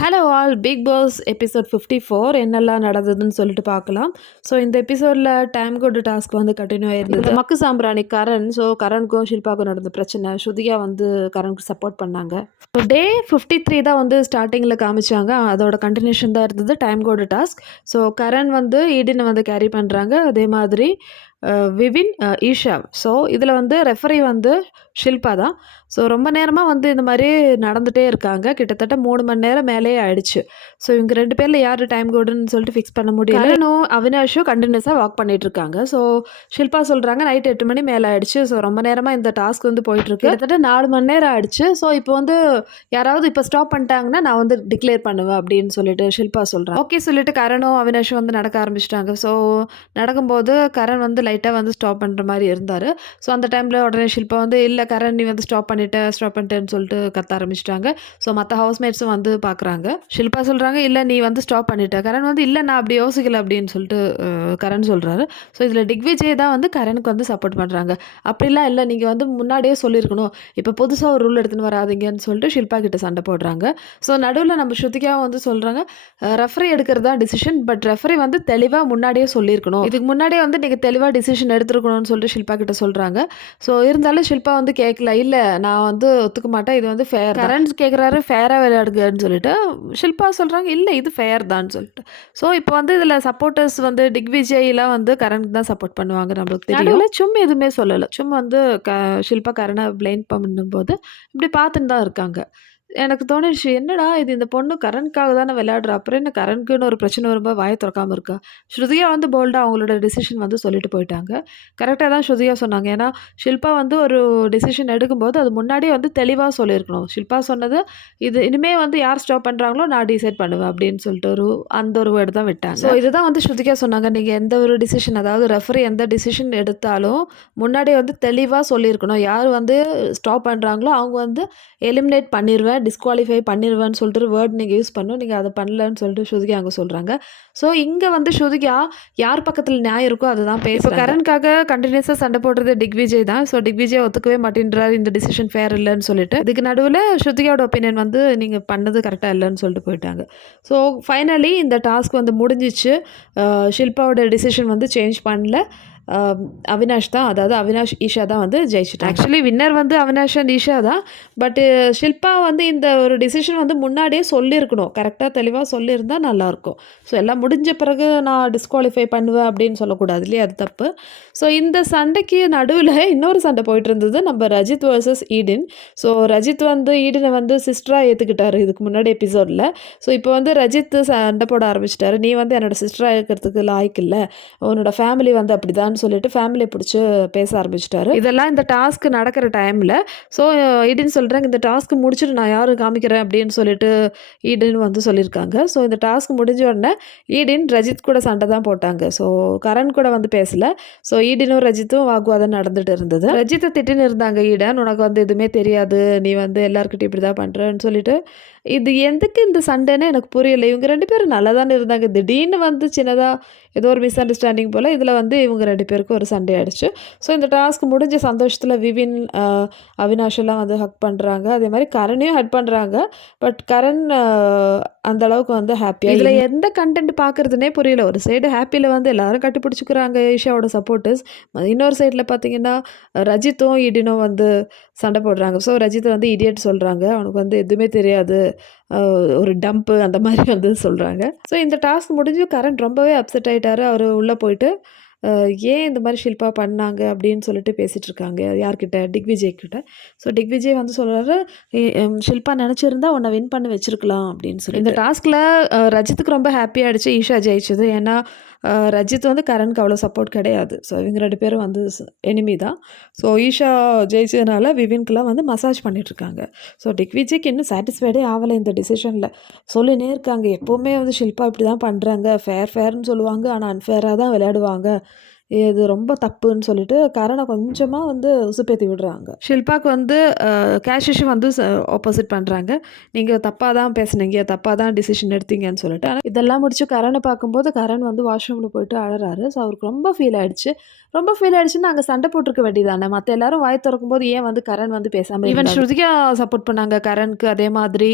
Hello all Bigg Boss episode fifty four என்னெல்லாம் நடந்ததுன்னு சொல்லிட்டு பார்க்கலாம். ஸோ இந்த எபிசோடில் டைம் கோடு டாஸ்க் வந்து கண்டினியூ ஆயிருந்தது. மக்கு சாம்பிராணி கரண் ஸோ கரணுக்கும் ஷில்பாவுக்கும் நடந்த பிரச்சனை. ஸ்ருதியா வந்து கரணுக்கு சப்போர்ட் பண்ணாங்க. ஸோ டே ஃபிஃப்டி த்ரீ தான் வந்து ஸ்டார்டிங்கில் காமிச்சாங்க. அதோட கண்டினியூஷன் தான் இருந்தது time code task so Karan வந்து ஈடினை வந்து கேரி பண்ணுறாங்க அதே மாதிரி விவின் ஈஷா. ஸோ இதில் வந்து ரெஃபரி வந்து ஷில்பா தான். ஸோ ரொம்ப நேரமாக வந்து இந்த மாதிரி நடந்துகிட்டே இருக்காங்க. கிட்டத்தட்ட மூணு மணி நேரம் மேலேயே ஆயிடுச்சு. ஸோ இவங்க ரெண்டு பேரில் யார் டைம் கோடுன்னு சொல்லிட்டு ஃபிக்ஸ் பண்ண முடியல. கரணும் அவினாஷும் கண்டினியூஸாக வாக் பண்ணிட்டு இருக்காங்க. ஸோ ஷில்பா சொல்கிறாங்க நைட் எட்டு மணி மேலே ஆயிடுச்சு. ஸோ ரொம்ப நேரமாக இந்த டாஸ்க் வந்து போயிட்டுருக்கு கிட்டத்தட்ட நாலு மணி நேரம் ஆயிடுச்சு. ஸோ இப்போ வந்து யாராவது இப்போ ஸ்டாப் பண்ணிட்டாங்கன்னா நான் வந்து டிக்ளேர் பண்ணுவேன் அப்படின்னு சொல்லிட்டு ஷில்பா சொல்கிறேன் ஓகே சொல்லிட்டு கரணும் அவினாஷும் வந்து நடக்க ஆரம்பிச்சிட்டாங்க. ஸோ நடக்கும்போது கரண் வந்து லைட்டாக வந்து ஸ்டாப் பண்ணுற மாதிரி இருந்தார். ஸோ அந்த டைமில் உடனே ஷில்பா வந்து இல்லை கரண் நீ வந்து ஸ்டாப் பண்ணிட்டேன் ஸ்டாப் பண்ணிட்டேன்னு சொல்லிட்டு கத்த ஆரம்பிச்சிட்டாங்க. ஸோ மற்ற ஹவுஸ்மேட்ஸும் வந்து பார்க்குறாங்க ஷில்பா சொல்கிறாங்க இல்லை நீ வந்து ஸ்டாப் பண்ணிட்ட. கரண் வந்து இல்லை நான் அப்படி யோசிக்கல அப்படின்னு சொல்லிட்டு கரண் சொல்கிறாரு ஸோ இதில் டிக்விஜய் தான் வந்து கரனுக்கு வந்து சப்போர்ட் பண்ணுறாங்க அப்படிலாம் இல்லை நீங்கள் வந்து முன்னாடியே சொல்லியிருக்கணும். இப்போ புதுசாக ஒரு ரூல் எடுத்துன்னு வராதீங்கன்னு சொல்லிட்டு ஷில்பா கிட்ட சண்டை போடுறாங்க. ஸோ நடுவில் நம்ம ஸ்ருதிகாவும் வந்து சொல்கிறாங்க ரெஃபரி எடுக்கிறது தான் டிசிஷன் பட் ரெஃபரி வந்து தெளிவாக முன்னாடியே சொல்லியிருக்கணும். இதுக்கு முன்னாடியே வந்து நீங்கள் தெளிவாக டிசிஷன் எடுத்துருக்கணும்னு சொல்லிட்டு ஷில்பா கிட்ட சொல்கிறாங்க ஸோ இருந்தாலும் ஷில்பா வந்து கேட்கல இல்லை நான் வந்து ஒத்துக்க மாட்டேன். இது வந்து ஃபேர் கரண்ட் கேட்குறாரு ஃபேராக விளையாடுங்கன்னு சொல்லிட்டு ஷில்பா சொல்கிறாங்க இல்லை இது ஃபேர் தான் சொல்லிட்டு. ஸோ இப்போ வந்து இதில் சப்போர்ட்டர்ஸ் வந்து டிக்விஜய்லாம் வந்து கரண்ட் தான் சப்போர்ட் பண்ணுவாங்க நம்மளுக்கு தெரியும். சும்மா எதுவுமே சொல்லலை. சும்மா வந்து க ஷில்பா கரனை பிளைன் பண்ணும்போது இப்படி பார்த்துன்னு தான் இருக்காங்க. எனக்கு தோணுச்சு என்னடா இது? இந்த பொண்ணு கரண்ட்காக தானே விளையாடுறா? அப்புறம் என்ன கரண்ட்க்குன்னு ஒரு பிரச்சனை வரும்போது வாயை திறக்காமல் இருக்கா? ஸ்ருதியா வந்து போல்டாக அவங்களோட டிசிஷன் வந்து சொல்லிட்டு போயிட்டாங்க. கரெக்டாக தான் ஸ்ருதியா சொன்னாங்க. ஏன்னா ஷில்பா வந்து ஒரு டிசிஷன் எடுக்கும்போது அது முன்னாடியே வந்து தெளிவாக சொல்லியிருக்கணும். ஷில்பா சொன்னது இது இனிமே வந்து யார் ஸ்டாப் பண்ணுறாங்களோ நான் டிசைட் பண்ணுவேன் அப்படின்னு சொல்லிட்டு ஒரு அந்த ஒரு வேர்டு தான் விட்டாங்க. ஸோ இதுதான் வந்து ஸ்ருதிகா சொன்னாங்க. நீங்கள் எந்த ஒரு டிசிஷன் அதாவது ரெஃபரி எந்த டிசிஷன் எடுத்தாலும் முன்னாடியே வந்து தெளிவாக சொல்லியிருக்கணும். யார் வந்து ஸ்டாப் பண்ணுறாங்களோ அவங்க வந்து எலிமினேட் பண்ணிடுவேன் டிஸ்குவாலிஃபை பண்ணிடுவேன்னு சொல்லிட்டு வேர்ட் நீங்கள் யூஸ் பண்ணும் நீங்கள் அதை பண்ணலன்னு சொல்லிட்டு ஸ்ருதிகா அங்கே சொல்கிறாங்க ஸோ இங்கே வந்து ஸ்ருதிகா யார் பக்கத்தில் நியாயம் இருக்கோ அதுதான் பேச கரண்காக கண்டினியூஸாக சண்டை போடுறது டிக்விஜய் தான். ஸோ டிக்விஜய் ஒத்துக்கவே மாட்டேன்றார். இந்த டிசிஷன் ஃபேர் இல்லைன்னு சொல்லிட்டு. இதுக்கு நடுவில் ஸ்ருதிகாவோட ஒப்பீனியன் வந்து நீங்கள் பண்ணது கரெக்டாக இல்லைன்னு சொல்லிட்டு போயிட்டாங்க. ஸோ ஃபைனலி இந்த டாஸ்க் வந்து முடிஞ்சிச்சு. ஷில்பாவோட டிசிஷன் வந்து சேஞ்ச் பண்ணல. அவினாஷ் தான் அதாவது அவினாஷ் ஈஷா தான் வந்து ஜெயிச்சிட்டாங்க. ஆக்சுவலி வின்னர் வந்து அவினாஷ் அண்ட் ஈஷா தான். பட்டு uh, ஷில்பா வந்து இந்த ஒரு டிசிஷன் வந்து முன்னாடியே சொல்லியிருக்கணும். கரெக்டாக தெளிவாக சொல்லியிருந்தா நல்லாயிருக்கும். ஸோ எல்லாம் முடிஞ்ச பிறகு நான் டிஸ்குவாலிஃபை பண்ணுவேன் அப்படின்னு சொல்லக்கூடாது இல்லையா? அது தப்பு. ஸோ இந்த சண்டைக்கு நடுவில் இன்னொரு சண்டை போயிட்டு இருந்தது நம்ம Rajith versus Eden. So Rajith வந்து ஈடினை வந்து சிஸ்டராக ஏற்றுக்கிட்டாரு இதுக்கு முன்னாடி எபிசோடில் ஸோ இப்போ வந்து ரஜித் சண்டை போட ஆரம்பிச்சிட்டாரு. நீ வந்து என்னோட சிஸ்டராக இருக்கிறதுக்கு லாய்க்கு இல்லை. உன்னோட ஃபேமிலி வந்து அப்படின்னு சொல்லிட்டு ஃபேமிலியை பிடிச்சி பேச ஆரம்பிச்சிட்டாரு. இதெல்லாம் இந்த டாஸ்க் நடக்கிற டைமில் ஸோ ஈடின் சொல்கிறாங்க இந்த டாஸ்க் முடிச்சுட்டு நான் யாரும் காமிக்கிறேன் அப்படின்னு சொல்லிட்டு ஈடின் வந்து சொல்லியிருக்காங்க. ஸோ இந்த டாஸ்க் முடிஞ்ச உடனே ஈடின் ரஜித் கூட சண்டை தான் போட்டாங்க. ஸோ கரண் கூட வந்து பேசல. ஸோ ஈடினும் ரஜித்தும் வாக்குவாதம் நடந்துட்டு இருந்தது. ரஜித்தை திட்டின்னு இருந்தாங்க ஈடன். உனக்கு வந்து எதுவுமே தெரியாது. நீ வந்து எல்லாருக்கிட்டையும் இப்படி தான் பண்ணுறேன்னு சொல்லிட்டு இது எதுக்கு இந்த சண்டைன்னு எனக்கு புரியல. இவங்க ரெண்டு பேரும் நல்லா தானே இருந்தாங்க. திடீர்னு வந்து சின்னதாக ஏதோ ஒரு மிஸ் அண்டர்ஸ்டாண்டிங் போல் இதில் வந்து இவங்க ரெண்டு பேருக்கும் ஒரு சண்டை ஆயிடுச்சு. ஸோ இந்த டாஸ்க் முடிஞ்ச சந்தோஷத்தில் விவின் ஆஹ், அவினாஷ் எல்லாம் வந்து ஹக் பண்ணுறாங்க அதே மாதிரி கரணையும் ஹக் பண்ணுறாங்க பட் கரண் அந்த அளவுக்கு வந்து ஹாப்பியாக இதில் எந்த கண்டென்ட் பார்க்குறதுனே புரியல. ஒரு சைடு ஹாப்பியில் வந்து எல்லாரும் கட்டிப்பிடிச்சிக்கிறாங்க ஈஷாவோட சப்போர்ட்டர்ஸ் இன்னொரு சைடில் பார்த்தீங்கன்னா ரஜித்தும் இடினும் வந்து சண்டை போடுறாங்க. ஸோ ரஜித் வந்து இடியட் சொல்கிறாங்க அவனுக்கு வந்து எதுவுமே தெரியாது. ஒரு டம்ப்பு அந்த மாதிரி வந்து சொல்கிறாங்க ஸோ இந்த டாஸ்க் முடிஞ்சு கரண்ட் ரொம்பவே அப்செட் ஆகிட்டாரு அவர் உள்ளே போயிட்டு ஏன் இந்த மாதிரி ஷில்பா பண்ணாங்க? அப்படின்னு சொல்லிட்டு பேசிகிட்டு இருக்காங்க. யார்கிட்ட? டிக்விஜய் கிட்ட. ஸோ டிக்விஜய் வந்து சொல்கிறாரு ஷில்பா நினச்சிருந்தா உன்னை வின் பண்ணி வச்சிருக்கலாம். அப்படின்னு சொல்லி. இந்த டாஸ்கில் ரஜித்துக்கு ரொம்ப ஹாப்பி ஆயிடுச்சு ஈஷா ஜெயிச்சது. ஏன்னா ரஜித் வந்து கரண்க்கு அவ்வளோ சப்போர்ட் கிடையாது. ஸோ இவங்க ரெண்டு பேரும் வந்து எனிமி தான். ஸோ ஈஷா ஜெயிச்சதுனால விவின்க்குலாம் வந்து மசாஜ் பண்ணிகிட்ருக்காங்க ஸோ டிக்விஜய்க்கு இன்னும் சாட்டிஸ்ஃபைடே ஆகலை இந்த டிசிஷனில் சொல்லினே இருக்காங்க. எப்போவுமே வந்து ஷில்பா இப்படி தான் பண்ணுறாங்க ஃபேர் ஃபேர்னு சொல்லுவாங்க. ஆனால் அன்ஃபேராக தான் விளையாடுவாங்க. இது ரொம்ப தப்புன்னு சொல்லிட்டு கரணை கொஞ்சமாக வந்து உசுப்பேத்தி விடுறாங்க. ஷில்பாக்கு வந்து கேஷ் இஷ்யூ வந்து ஆப்போசிட் பண்ணுறாங்க நீங்கள் தப்பாக தான் பேசுனீங்க தப்பாக தான் டிசிஷன் எடுத்தீங்கன்னு சொல்லிட்டு. ஆனால் இதெல்லாம் முடிச்சு கரனை பார்க்கும்போது கரண் வந்து வாஷ்ரூமில் போயிட்டு அழறாரு. ஸோ அவருக்கு ரொம்ப ஃபீல் ஆயிடுச்சு. ரொம்ப ஃபீல் ஆயிடுச்சுன்னு நாங்கள் சண்டை போட்டிருக்க வேண்டியதானே? மற்ற எல்லாரும் வாய் திறக்கும் போது ஏன் வந்து கரண் வந்து பேசாமல் ஈவன் ஸ்ருதிகா சப்போர்ட் பண்ணாங்க கரனுக்கு அதே மாதிரி.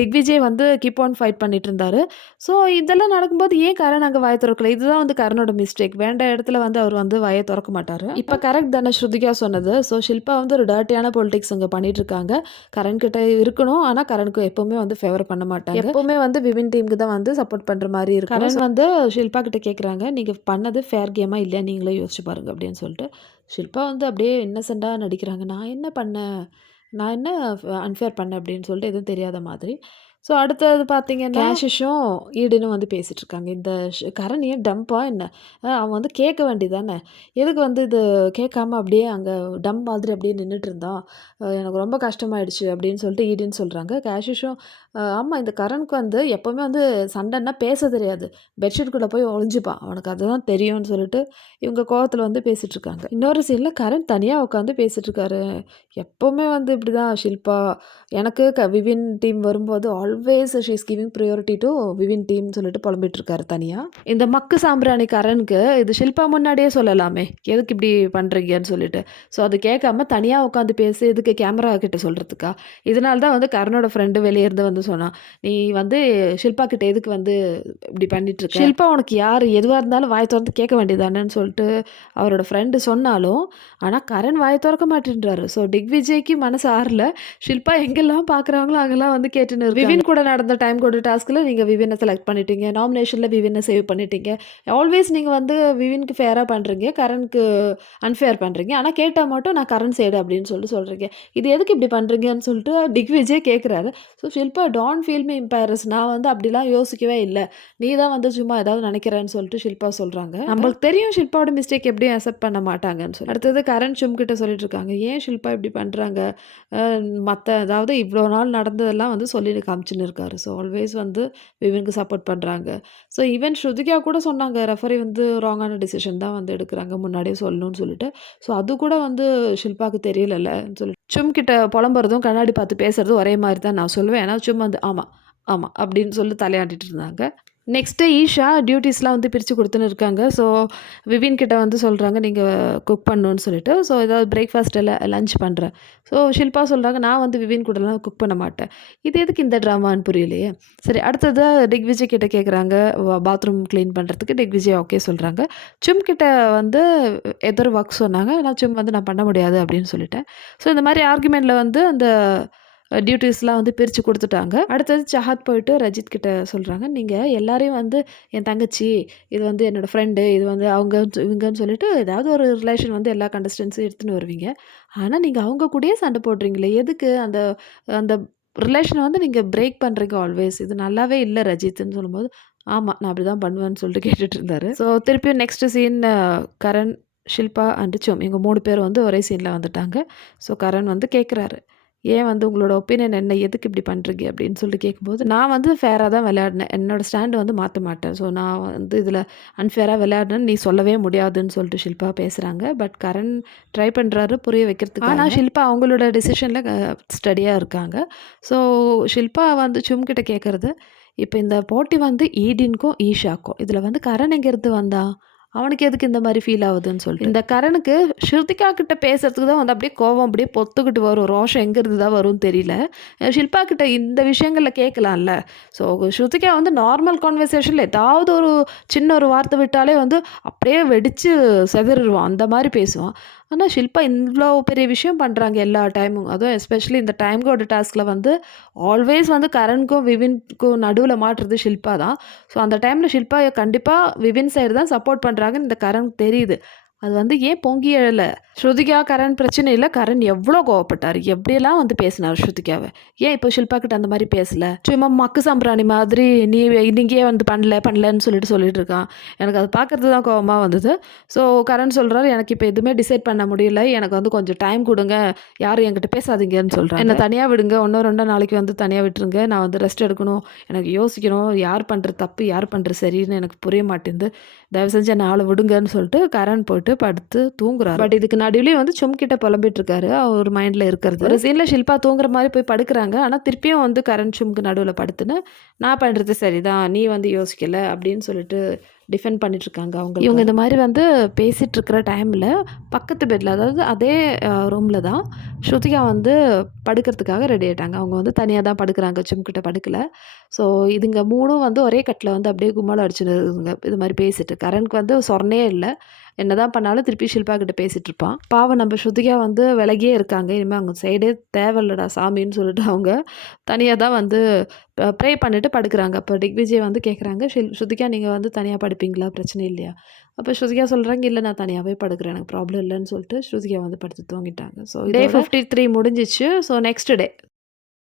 திக்விஜய் வந்து கீப் ஆன் ஃபைட் பண்ணிட்டு இருந்தாரு. ஸோ இதெல்லாம் நடக்கும்போது ஏன் கரண் அங்கே வாயை திறக்கல? இதுதான் வந்து கரனோட மிஸ்டேக் வேண்ட இடத்துல வந்து அவர் வந்து வாயை திறக்க மாட்டார். இப்போ கரெக்ட் தானே ஸ்ருதிகா சொன்னது. ஸோ ஷில்பா வந்து ஒரு டர்ட்டியான பொலிட்டிக்ஸ் அங்கே பண்ணிட்டு இருக்காங்க. கரண் கிட்ட இருக்கணும். ஆனால் கரனுக்கு எப்பவுமே வந்து ஃபேவர் பண்ண மாட்டாங்க. எப்பவுமே வந்து விவின் டீமுக்கு தான் வந்து சப்போர்ட் பண்ணுற மாதிரி இருக்கும். கரண் வந்து ஷில்பா கிட்ட கேட்குறாங்க நீங்கள் பண்ணது ஃபேர் கேமா இல்லையா? நீங்களே யோசிச்சு பாருங்க அப்படின்னு சொல்லிட்டு. ஷில்பா வந்து அப்படியே இன்னசெண்டாக நடிக்கிறாங்க. நான் என்ன பண்ணேன்? நான் என்ன அன்ஃபேர் பண்ணேன்? அப்படின்னு சொல்லிட்டு எதுவும் தெரியாத மாதிரி. ஸோ அடுத்தது பார்த்தீங்கன்னா கேஷிஷும் ஈடுன்னு வந்து பேசிகிட்டு இருக்காங்க இந்த கரணியை கரண் ஏன் டம்பா என்ன? அவன் வந்து கேட்க வேண்டியதானே? எதுக்கு வந்து இது கேட்காம அப்படியே அங்கே டம் மாதிரி அப்படியே நின்றுட்டு இருந்தான் எனக்கு ரொம்ப கஷ்டமாயிடுச்சு அப்படின்னு சொல்லிட்டு ஈடுன்னு சொல்கிறாங்க கேஷிஷும் ஆமாம் இந்த கரனுக்கு வந்து எப்போவுமே வந்து சண்டைன்னா பேச தெரியாது. பெட்ஷீட்குள்ளே போய் ஒளிஞ்சுப்பான். அவனுக்கு அதுதான் தெரியும்னு சொல்லிட்டு இவங்க கோவத்தில் வந்து பேசிகிட்டு இருக்காங்க இன்னொரு சீனில் கரண் தனியாக உட்காந்து பேசிகிட்டு இருக்காரு எப்போவுமே வந்து இப்படி தான் ஷில்பா. எனக்கு க விவின் டீம் வரும்போது all always she is giving priority to Vivin team சொல்லிட்டு புலம்பிட்டு இருக்காரு தனியாக இந்த மக்கு சாம்பிராணி கரனுக்கு இது ஷில்பா முன்னாடியே சொல்லலாமே. எதுக்கு இப்படி பண்ணுறீங்கன்னு சொல்லிட்டு. ஸோ அது கேட்காம தனியாக உட்காந்து பேசி எதுக்கு கேமரா கிட்ட சொல்கிறதுக்கா இதனால தான் வந்து கரனோட ஃப்ரெண்டு வெளியே இருந்து வந்து சொன்னான் நீ வந்து ஷில்பா கிட்ட எதுக்கு வந்து இப்படி பண்ணிட்டு இருக்க ஷில்பா உனக்கு யார்? எதுவாக இருந்தாலும் வாய் திறந்து கேட்க வேண்டியதானேன்னு சொல்லிட்டு அவரோட ஃப்ரெண்டு சொன்னாலும் ஆனால் கரண் வாய் திறக்க மாட்டேன்றாரு. ஸோ டிக் விஜய்க்கு மனசு ஆறல. ஷில்பா எங்கெல்லாம் பார்க்குறாங்களோ அங்கெல்லாம் வந்து கேட்டுன்னு விவின் விவின் கூட நடந்த டைம் கோடு டாஸ்கில் நீங்கள் விவினை செலக்ட் பண்ணிட்டீங்க. நாமினேஷனில் விவினை சேவ் பண்ணிட்டீங்க. ஆல்வேஸ் நீங்கள் வந்து விவினுக்கு ஃபேராக பண்ணுறீங்க கரனுக்கு அன்ஃபேர் பண்ணுறீங்க ஆனால் கேட்டால் மட்டும் நான் கரண் சைடு அப்படின்னு சொல்லிட்டு சொல்கிறீங்க இது எதுக்கு இப்படி பண்ணுறீங்கன்னு சொல்லிட்டு டிக்விஜய் கேட்குறாரு so Shilpa don't feel me embarrass நான் வந்து அப்படிலாம் யோசிக்கவே இல்லை. நீ தான் வந்து சும்மா ஏதாவது நினைக்கிறேன்னு சொல்லிட்டு ஷில்பா சொல்கிறாங்க நம்மளுக்கு தெரியும் ஷில்பாவோட மிஸ்டேக் எப்படியும் அக்செப்ட் பண்ண மாட்டாங்கன்னு சொல்லி. அடுத்தது கரண் சும் கிட்ட சொல்லிட்டு இருக்காங்க. ஏன் ஷில்பா இப்படி பண்ணுறாங்க மற்ற அதாவது இவ்வளோ நாள் நடந்ததெல்லாம் வந்து சொல்லி காமிச்சுன்னு இருக்காரு. ஸோ ஆல்வேஸ் வந்து விவனுக்கு சப்போர்ட் பண்ணுறாங்க ஸோ ஈவன் ஸ்ருதிகா கூட சொன்னாங்க ரெஃபரி வந்து ராங்கான டிசிஷன் தான் வந்து எடுக்கிறாங்க முன்னாடியே சொல்லணும்னு சொல்லிட்டு. ஸோ அது கூட வந்து ஷில்பாக்கு தெரியலல்ல சொல்லிட்டு. சும் கிட்ட புலம்புறதும் கண்ணாடி பார்த்து பேசுறதும் ஒரே மாதிரி தான் நான் சொல்லுவேன் ஏன்னா சும்மா வந்து ஆமாம் ஆமாம் அப்படின்னு சொல்லி தலையாட்டிட்டு இருந்தாங்க. நெக்ஸ்ட்டு ஈஷா டியூட்டிஸ்லாம் வந்து பிரித்து கொடுத்துன்னு இருக்காங்க. ஸோ விவின் கிட்ட வந்து சொல்கிறாங்க நீங்கள் குக் பண்ணணும்னு சொல்லிட்டு. ஸோ ஏதாவது பிரேக்ஃபாஸ்ட் இல்லை லஞ்ச் பண்ணுறேன் ஸோ ஷில்பா சொல்கிறாங்க நான் வந்து விவின் கூடலாம் குக் பண்ண மாட்டேன். இது எதுக்கு இந்த ட்ராமான்னு புரியலையே. சரி அடுத்தது டிக்விஜய் கிட்ட கேட்குறாங்க பாத்ரூம் க்ளீன் பண்ணுறதுக்கு டிக்விஜய் ஓகே சொல்கிறாங்க சும் கிட்ட வந்து எதோ ஒர்க் சொன்னாங்க நான் சும் வந்து நான் பண்ண முடியாது அப்படின்னு சொல்லிட்டேன். ஸோ இந்த மாதிரி ஆர்குமெண்ட்டில் வந்து அந்த டியூட்டிஸ்லாம் வந்து பிரித்து கொடுத்துட்டாங்க. அடுத்தது சஹாத் போயிட்டு ரஜித் கிட்ட சொல்கிறாங்க நீங்கள் எல்லாரையும் வந்து என் தங்கச்சி இது வந்து என்னோடய ஃப்ரெண்டு இது வந்து அவங்க இவங்கன்னு சொல்லிட்டு ஏதாவது ஒரு ரிலேஷன் வந்து எல்லா கண்டஸ்டன்ஸும் எடுத்துன்னு வருவீங்க. ஆனால் நீங்கள் அவங்க கூடயே சண்டை போடுறீங்களே எதுக்கு அந்த அந்த ரிலேஷனை வந்து நீங்கள் பிரேக் பண்ணுறீங்க ஆல்வேஸ் இது நல்லாவே இல்லை ரஜித்னு சொல்லும்போது. ஆமாம் நான் அப்படி தான் பண்ணுவேன்னு சொல்லிட்டு கேட்டுட்டு இருந்தாரு. ஸோ திருப்பியும் next scene Karan Shilpa and Som இவங்க மூணு பேர் வந்து ஒரே சீனில் வந்துட்டாங்க. ஸோ கரண் வந்து கேட்குறாரு ஏன் வந்து உங்களோட ஒப்பீனியன் என்ன? எதுக்கு இப்படி பண்ணுறீங்க அப்படின்னு சொல்லிட்டு கேட்கும்போது நான் வந்து ஃபேராக தான் விளையாடினேன். என்னோட ஸ்டாண்டு வந்து மாற்ற மாட்டேன். ஸோ நான் வந்து இதில் அன்ஃபேராக விளையாடுனேன்னு நீ சொல்லவே முடியாதுன்னு சொல்லிட்டு ஷில்பா பேசுகிறாங்க பட் கரண் ட்ரை பண்ணுறாரு புரிய வைக்கிறதுக்கு ஆனால் ஷில்பா அவங்களோட டிசிஷனில் ஸ்டடியாக இருக்காங்க. ஸோ ஷில்பா வந்து சும் கிட்ட கேட்குறது இப்போ இந்த போட்டி வந்து ஈடின்க்கும் ஈஷாக்கும். இதில் வந்து கரண் எங்கேருந்து வந்தா? அவனுக்கு எதுக்கு இந்த மாதிரி ஃபீல் ஆகுதுன்னு சொல்லிட்டு. இந்த கரனுக்கு ஸ்ருதிகா கிட்ட பேசுறதுக்கு தான் வந்து அப்படியே கோவம் அப்படியே பொத்துக்கிட்டு வரும். ரோஷம் எங்கேருந்து தான் வரும்னு தெரியல. ஷில்பா கிட்ட இந்த விஷயங்களில் கேட்கலாம்ல ஸோ ஸ்ருதிகா வந்து நார்மல் கான்வர்சேஷனில் ஏதாவது ஒரு சின்ன ஒரு வார்த்தை விட்டாலே வந்து அப்படியே வெடித்து செதறிடுவான். அந்த மாதிரி பேசுவான். ஆனால் ஷில்பா இவ்வளோ பெரிய விஷயம் பண்ணுறாங்க எல்லா டைமும். அதுவும் எஸ்பெஷலி இந்த டைம் கோட் டாஸ்கில் வந்து ஆல்வேஸ் வந்து கரனுக்கும் விவின்க்கும் நடுவில் மாட்டுறது ஷில்பா தான். ஸோ அந்த டைமில் ஷில்பா கண்டிப்பாக விவின் சைடு தான் சப்போர்ட் பண்ணுறாங்கன்னு இந்த கரண் தெரியுது. அது வந்து ஏன் பொங்கி எழலை? ஸ்ருதிகா கரண் பிரச்சனை இல்லை. கரண் எவ்வளோ கோவப்பட்டார். எப்படியெல்லாம் வந்து பேசினார் ஸ்ருதிகாவை? ஏன் இப்போ ஷில்பா கிட்ட அந்த மாதிரி பேசல? சும்மா மக்கு சம்பிராணி மாதிரி நீ இன்றைக்கே வந்து பண்ணல பண்ணலன்னு சொல்லிட்டு சொல்லிட்டு இருக்கான். எனக்கு அது பார்க்கறது தான் கோவமாக வந்தது. ஸோ கரண் சொல்கிறார் எனக்கு இப்போ எதுவுமே டிசைட் பண்ண முடியல. எனக்கு வந்து கொஞ்சம் டைம் கொடுங்க. யாரும் என்கிட்ட பேசாதீங்கன்னு சொல்கிறேன் என்னை தனியாக விடுங்க. ஒன்றோ ரெண்டோ நாளைக்கு வந்து தனியாக விட்டுருங்க. நான் வந்து ரெஸ்ட் எடுக்கணும். எனக்கு யோசிக்கணும். யார் பண்ணுற தப்பு யார் பண்ணுற சரின்னு எனக்கு புரிய மாட்டேங்குது. தயவு செஞ்சு என்னை ஆளை விடுங்கன்னு சொல்லிட்டு கரண் போட்டு படுத்து தூங்குறாரு. பட் இதுக்கு நடுவுலேயும் வந்து சும்கிட்ட புலம்பிட்டு இருக்காரு அவர் மைண்டில் இருக்கிறது. ஒரு சீனில் ஷில்பா தூங்குற மாதிரி போய் படுக்கிறாங்க. ஆனால் திருப்பியும் வந்து கரண் சும்க்கு நடுவில் படுத்துன்னு நான் பண்ணுறது சரிதான். நீ வந்து யோசிக்கல. அப்படின்னு சொல்லிட்டு டிஃபெண்ட் பண்ணிட்டு இருக்காங்க அவங்க இவங்க இந்த மாதிரி வந்து பேசிகிட்டு இருக்கிற டைமில் பக்கத்து பெட்டில் அதாவது அதே ரூமில் தான் ஸ்ருதிகா வந்து படுக்கிறதுக்காக ரெடி ஆயிட்டாங்க. அவங்க வந்து தனியாக தான் படுக்கிறாங்க சும்கிட்ட படுக்கல. ஸோ இதுங்க மூணும் வந்து ஒரே கட்டில் வந்து அப்படியே கும்மாளம் அடிச்சுன்னு இருக்குங்க. இது மாதிரி பேசிட்டு கரண்ட்க்கு வந்து சொன்னே இல்லை. என்னதான் பண்ணாலும் திருப்பி ஷில்பா கிட்ட பேசிட்டு இருப்பான் பாவம் நம்ம ஸ்ருதிகா வந்து விலகியே இருக்காங்க. இனிமேல் அவங்க சைடே தேவையில்லடா சாமின்னு சொல்லிட்டு அவங்க தனியாக தான் வந்து ப்ரே பண்ணிட்டு படுக்கிறாங்க. அப்போ திக்விஜய் வந்து கேட்குறாங்க ஷில் ஸ்ருதிகா நீங்கள் வந்து தனியாக படுப்பீங்களா பிரச்சனை இல்லையா? அப்போ ஸ்ருதிகா சொல்கிறாங்க இல்லை நான் தனியாகவே படுக்கிறேன். எனக்கு ப்ராப்ளம் இல்லைன்னு சொல்லிட்டு ஸ்ருதிகா வந்து படுத்து தூங்கிட்டாங்க. ஸோ டே ஃபிஃப்டி த்ரீ முடிஞ்சிச்சு. So next day